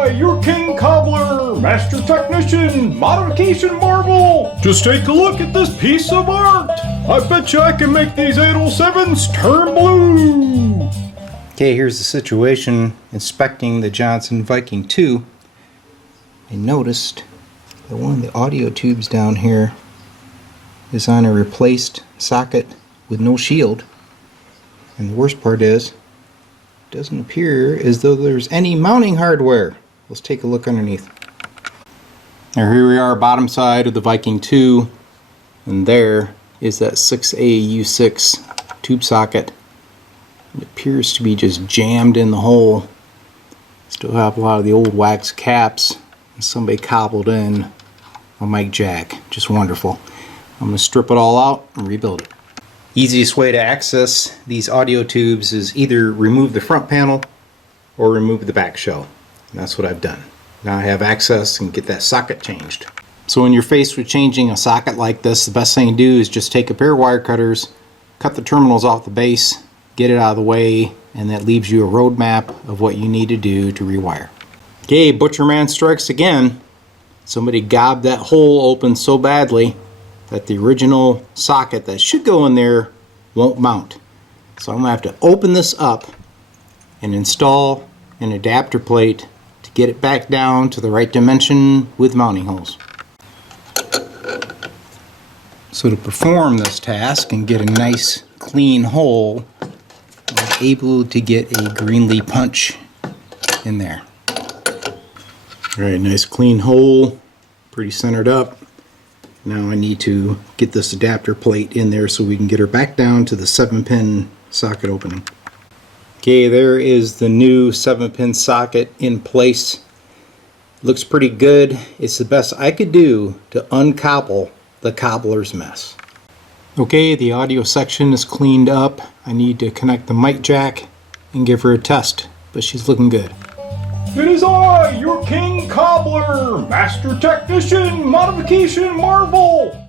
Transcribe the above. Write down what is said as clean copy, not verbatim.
I, your King Kobbler, Master Technician, Modification Marvel. Just take a look at this piece of art. I bet you I can make these 807s turn blue. Okay, here's the situation inspecting the Johnson Viking II. I noticed that one of the audio tubes down here is on a replaced socket with no shield. And the worst part is, it doesn't appear as though there's any mounting hardware. Let's take a look underneath. Now here we are, bottom side of the Viking II, and there is that 6A-U6 tube socket. It appears to be just jammed in the hole. Still have a lot of the old wax caps, and somebody cobbled in a mic jack. Just wonderful. I'm going to strip it all out and rebuild it. Easiest way to access these audio tubes is either remove the front panel or remove the back shell. And that's what I've done. Now I have access and get that socket changed. So when you're faced with changing a socket like this, the best thing to do is just take a pair of wire cutters, cut the terminals off the base, get it out of the way, and that leaves you a roadmap of what you need to do to rewire. Okay, Butcherman strikes again. Somebody gobbed that hole open so badly that the original socket that should go in there won't mount. So I'm going to have to open this up and install an adapter plate to get it back down to the right dimension with mounting holes. So to perform this task and get a nice clean hole, I'm able to get a Greenlee punch in there. Alright, nice clean hole, pretty centered up. Now I need to get this adapter plate in there so we can get her back down to the 7-pin socket opening. Okay, there is the new 7-pin socket in place. Looks pretty good. It's the best I could do to uncobble the cobbler's mess. Okay, the audio section is cleaned up. I need to connect the mic jack and give her a test, but she's looking good. It is I, your King Kobbler, Master Technician, Modification Marvel.